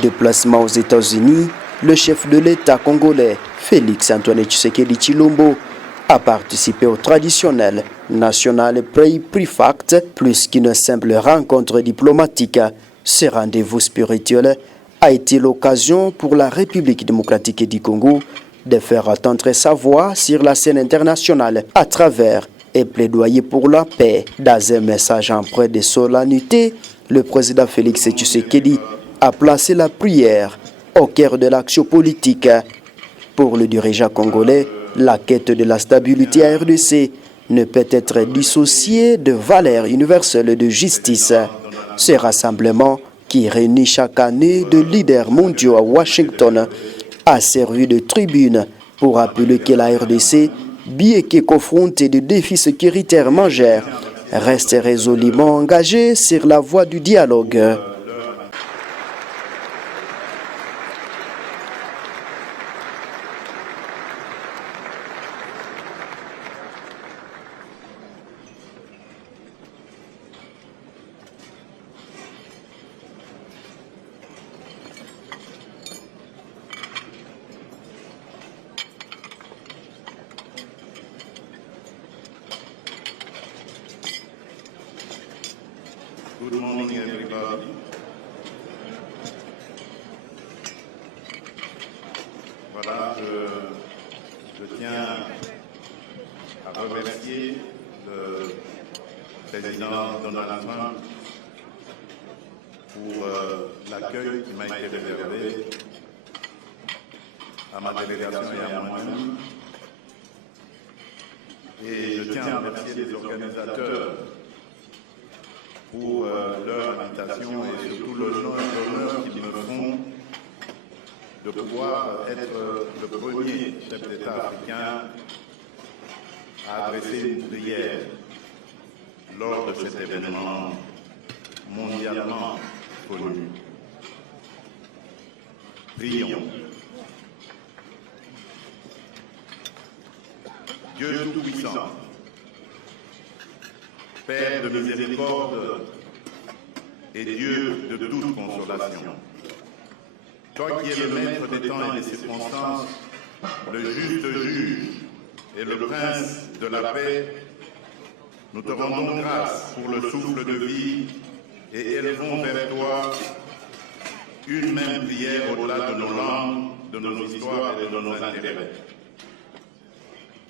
Déplacement aux États-Unis, le chef de l'État congolais, Félix Antoine Tshisekedi Tshilombo, a participé au traditionnel National Prix Fact. Plus qu'une simple rencontre diplomatique, ce rendez-vous spirituel a été l'occasion pour la République démocratique du Congo de faire entendre sa voix sur la scène internationale à travers et plaidoyer pour la paix. Dans un message empreint de solennité, le président Félix Tshisekedi a placé la prière au cœur de l'action politique. Pour le dirigeant congolais, la quête de la stabilité à RDC ne peut être dissociée de valeurs universelles de justice. Ce rassemblement, qui réunit chaque année de leaders mondiaux à Washington, a servi de tribune pour rappeler que la RDC, bien que confrontée de défis sécuritaires majeurs, reste résolument engagée sur la voie du dialogue. Good morning, everybody. Voilà, je tiens à remercier le président Donald Trump pour l'accueil qui m'a été réservé à ma délégation et à moi-même. Et je tiens à remercier les organisateurs pour leur invitation et surtout l'honneur qu'ils me font de pouvoir être le premier chef d'État africain à adresser une prière lors de cet événement mondialement connu. Prions. Dieu Tout-Puissant, Père de miséricorde et Dieu de toute consolation, toi qui es le maître des temps et des circonstances, le juste juge et le prince de la paix, nous te rendons grâce pour le souffle de vie et élevons vers toi une même prière au-delà de nos langues, de nos histoires et de nos intérêts.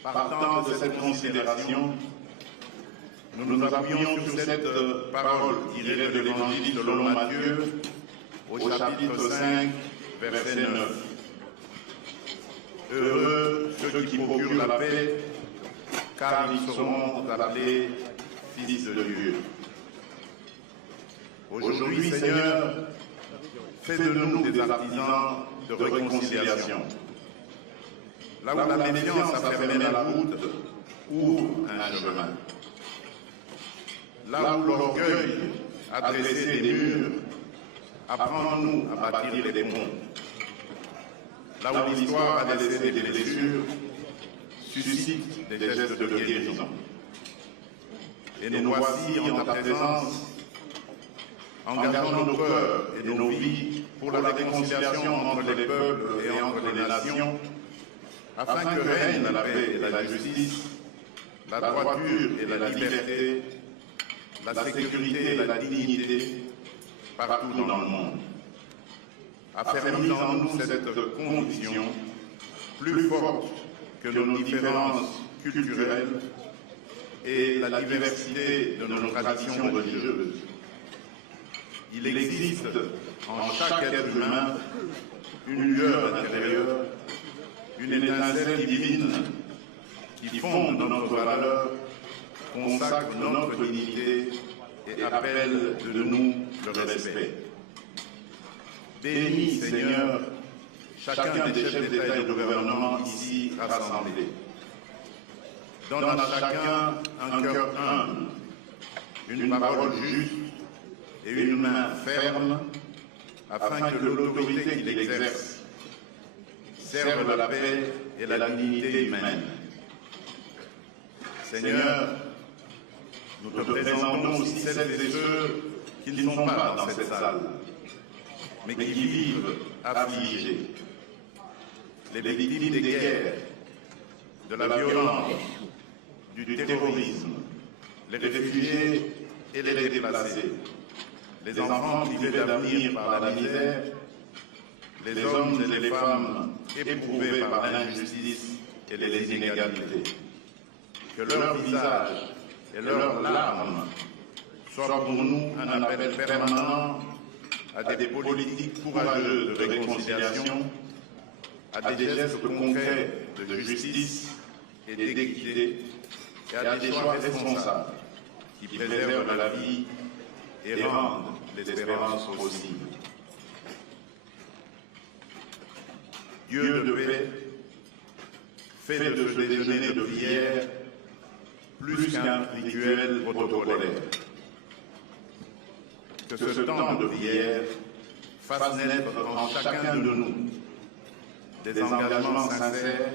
Partant de cette considération, nous nous appuyons sur cette parole tirée de l'Évangile selon Matthieu, au chapitre 5, verset 9. Heureux ceux qui procurent la paix, car ils seront appelés fils de Dieu. Aujourd'hui, Seigneur, fais de nous des artisans de réconciliation. Là où la méfiance a fermé la route, ouvre un chemin. Là où l'orgueil a dressé des murs, apprends-nous à bâtir des ponts. Là où l'histoire a laissé des blessures, suscite des gestes de guérison. Et nous voici en ta présence, engageant nos cœurs et nos vies pour la réconciliation entre les peuples et entre les nations, afin que règne la paix et la justice, la droiture et la liberté, la sécurité et la dignité partout dans le monde. Affermis en nous cette conviction plus forte que nos différences culturelles et la diversité de nos traditions religieuses. Il existe en chaque être humain une lueur intérieure, une étincelle divine qui fonde notre valeur, consacre notre dignité et appelle de nous le respect. Bénis, Seigneur, chacun des chefs d'État et de gouvernement ici rassemblés. Donne à chacun un cœur humble, une parole juste et une main ferme, afin que l'autorité qu'il exerce serve la paix et la dignité humaine. Seigneur, nous te présentons aussi celles et ceux qui ne sont pas dans cette salle. mais qui vivent affligés. Les victimes des guerres, de la violence, du terrorisme, les réfugiés et les déplacés, les enfants privés d'avenir par la misère, les hommes et les femmes éprouvés par l'injustice et les inégalités. Que leur visage et leurs larmes soient pour nous un appel permanent à des politiques courageuses de réconciliation, à des gestes concrets de justice et d'équité, et à des choix responsables qui préservent la vie et rendent l'espérance possible. Dieu de paix fait de ce déjeuner de prière plus qu'un rituel protocolaire. Que ce temps de prière fasse naître en chacun de nous des engagements sincères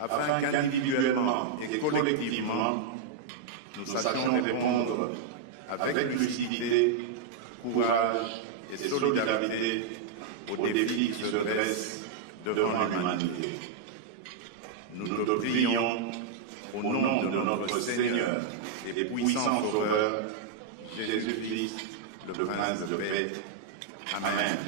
afin qu'individuellement et collectivement nous sachions répondre avec lucidité, courage et solidarité aux défis qui se dressent devant l'humanité. Nous te prions au nom de notre Seigneur et puissant Sauveur, Jésus-Christ, le Prince de paix. Amen.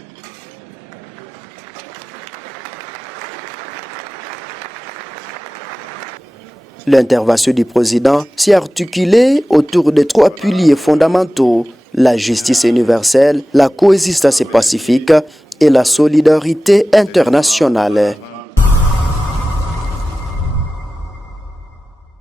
L'intervention du président s'est articulée autour des 3 piliers fondamentaux: la justice universelle, la coexistence pacifique et la solidarité internationale.